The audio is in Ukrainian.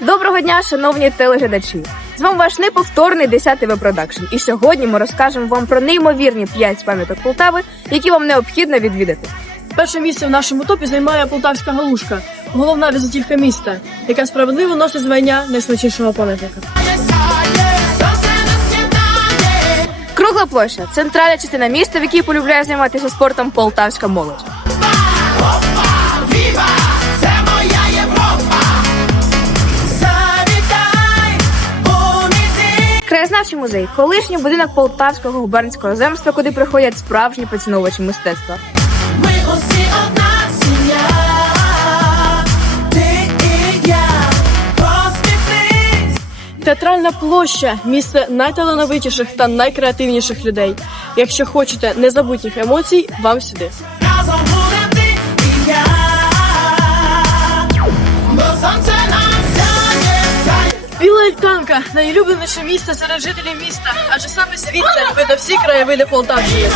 Доброго дня, шановні телеглядачі! З вами ваш неповторний 10 продакшн. І сьогодні ми розкажемо вам про неймовірні 5 пам'яток Полтави, які вам необхідно відвідати. Перше місце в нашому топі займає полтавська галушка, головна візитівка міста, яка справедливо носить звання найсмачнішого пам'ятника. Кругла площа центральна частина міста, в якій полюбляє займатися спортом полтавська молодь. Краєзнавчий музей колишній будинок полтавського губернського земства, куди приходять справжні поціновувачі мистецтва. Ми усі одна сім'я. Ти і я. Театральна площа місце найталановитіших та найкреативніших людей. Якщо хочете незабутніх емоцій, вам сюди. Біла Ільтанка найулюбленіше місце серед жителів міста, адже саме звідси видно всі краєвиди Полтавщини.